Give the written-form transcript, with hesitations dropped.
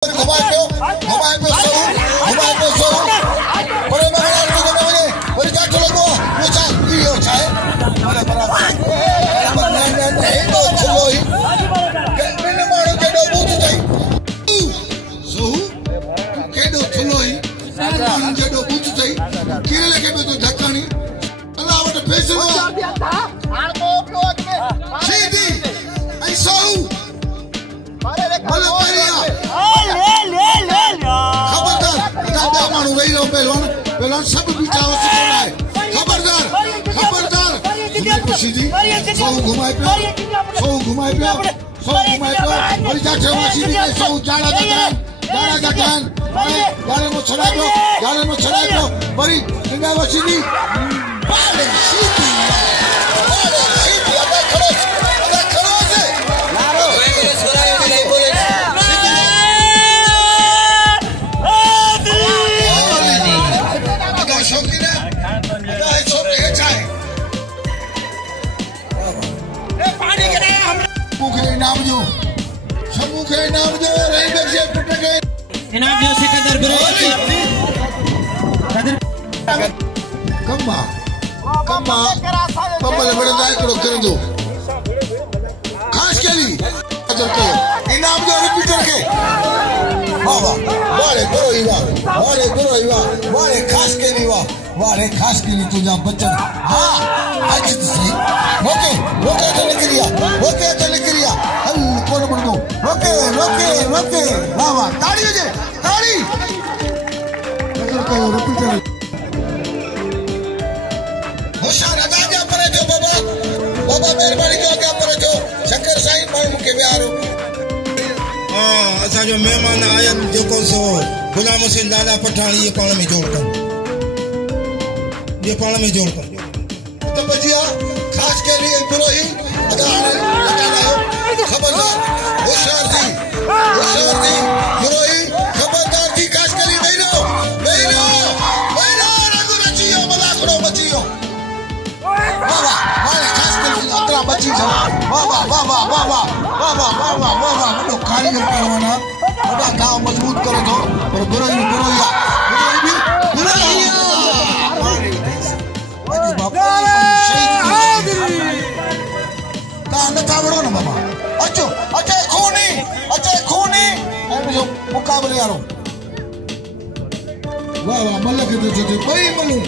घुमाए पियो सो पर मैं तो करना मुझे पर क्या चलो वो चाय ये चाय मारे बराबर नहीं तो चलो ही मैंने मारो के दो बूथ जाई सो के दो चलो ही मारो के दो बूथ जाई किले के में तो धक्कानी अल्लाह वट फैसलो हां को उपयोग में सीधी ऐसा पहलवान सब पीछा हो सकता है खबरदार सीधी सौ घुमाए पे और जाके सीधी सौ जाड़ा जकान गाने में छड़ा दो बड़ी सिंगा वो सीधी इनाम जो रही बख्शे पिट गए इनाम जो सिकंदर बिरोज कम्मा पम्मल बड़े दाई करो कर दो खास के लिए करके इनाम जो रिपीटर के वाह वाले करो इवा वाले खास के लिए तुझा बच्चन हां आज तो सही ओके तो निकलिया हल कौन बन गो ओके वाह ताड़ी हो जाए ताड़ी नजर को रिपीटर होशियार अदा क्या पर जो बाबा मेहरबानी जो क्या पर जो शंकर साईं मां के बिहारो हां अच्छा जो मेहमान आया जो को सो गुलाम हुसैन दादा पठान ये पाण में जोड़ कर तो बजिया खास के लिए बिरोही खबरदार होशियार थी बिरोही खबरदार थी खास के लिए नहीं रघु रचियो मलाखड़ो बचियो बाबा खास के लिए अतरा बची वाह तो कारीगर करवाना बड़ा गांव मजबूत करे तो पर बिरोहिया मुकाबले वाह मल्ल के तो बड़ी मलूं